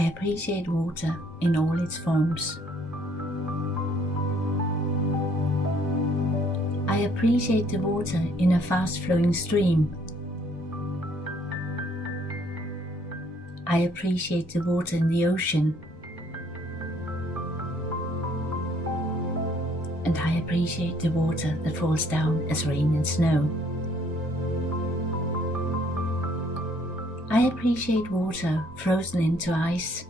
I appreciate water in all its forms. I appreciate the water in a fast-flowing stream. I appreciate the water in the ocean. And I appreciate the water that falls down as rain and snow. I appreciate water frozen into ice.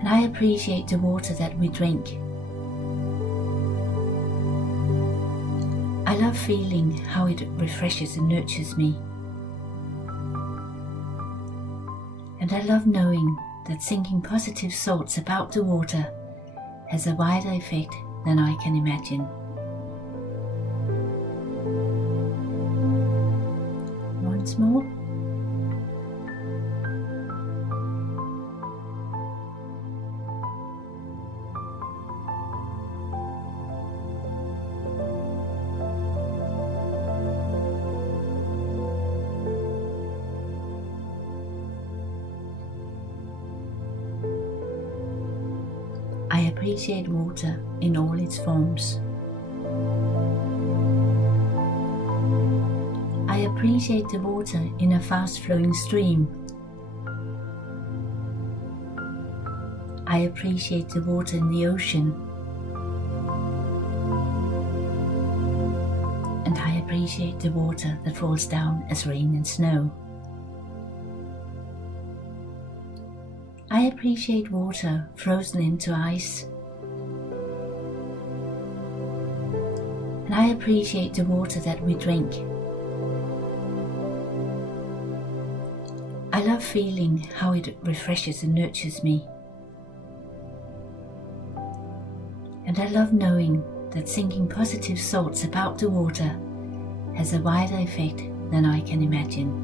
And I appreciate the water that we drink. I love feeling how it refreshes and nurtures me. And I love knowing that thinking positive thoughts about the water has a wider effect than I can imagine. Once more. I appreciate water in all its forms. I appreciate the water in a fast-flowing stream. I appreciate the water in the ocean. And I appreciate the water that falls down as rain and snow. I appreciate water frozen into ice. And I appreciate the water that we drink. I love feeling how it refreshes and nurtures me. And I love knowing that thinking positive thoughts about the water has a wider effect than I can imagine.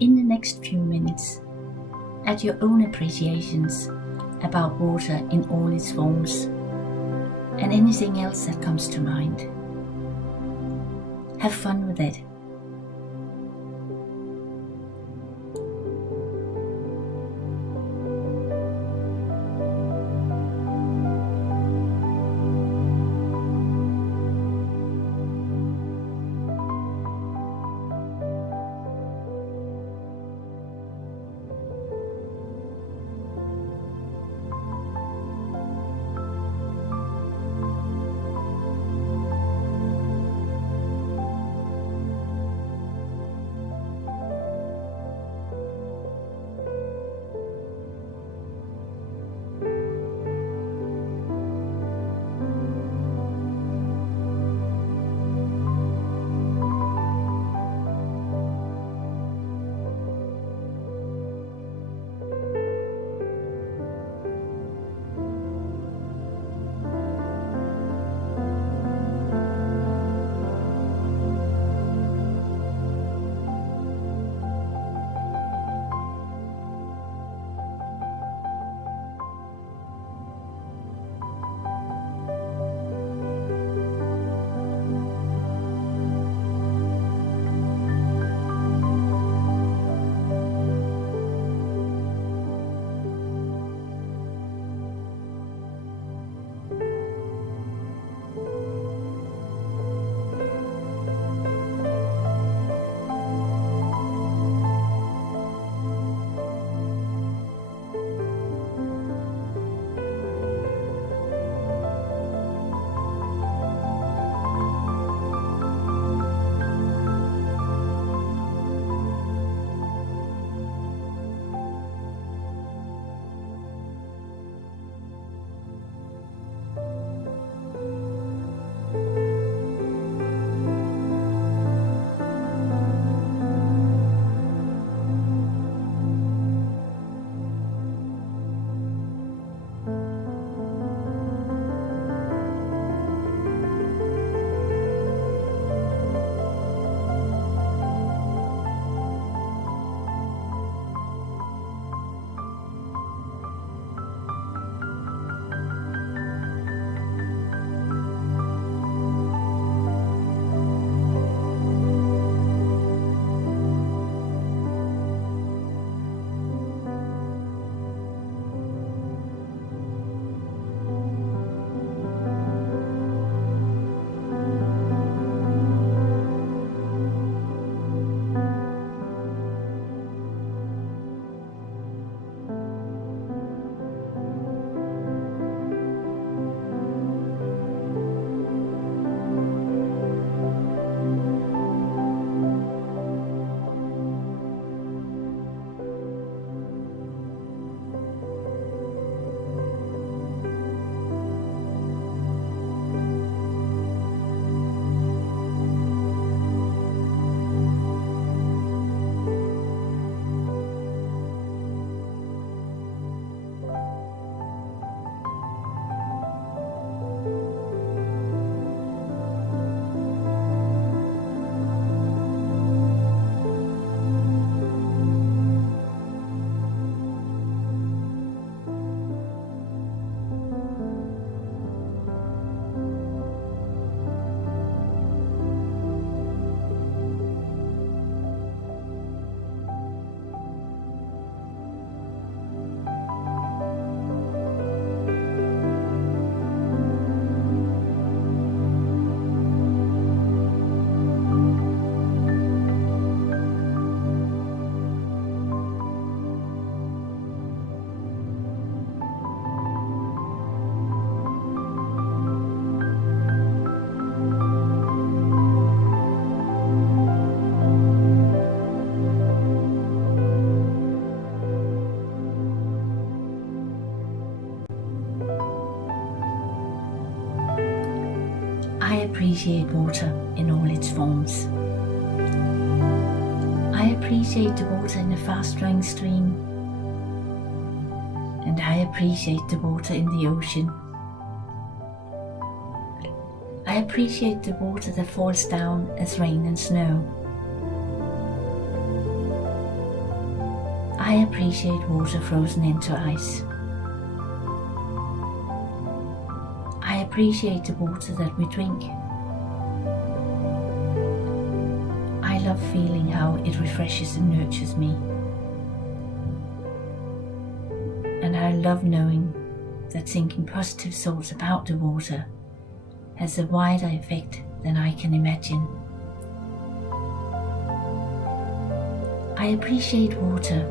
In the next few minutes, add your own appreciations about water in all its forms and anything else that comes to mind. Have fun with it. I appreciate water in all its forms. I appreciate the water in a fast-flowing stream, and I appreciate the water in the ocean. I appreciate the water that falls down as rain and snow. I appreciate water frozen into ice. I appreciate the water that we drink. I love feeling how it refreshes and nurtures me. And I love knowing that thinking positive thoughts about the water has a wider effect than I can imagine. I appreciate water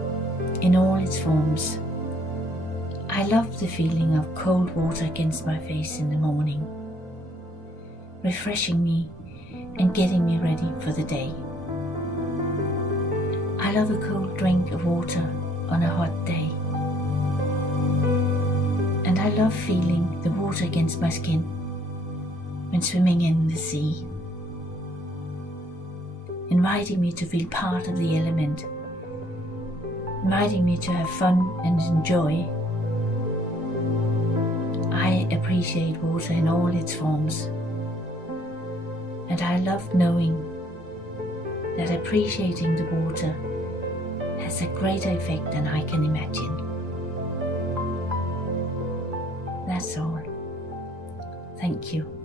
in all its forms. I love the feeling of cold water against my face in the morning, refreshing me and getting me ready for the day. I love a cold drink of water on a hot day. And I love feeling the water against my skin when swimming in the sea, inviting me to feel part of the element, inviting me to have fun and enjoy. I appreciate water in all its forms, and I love knowing that appreciating the water has a greater effect than I can imagine. That's all. Thank you.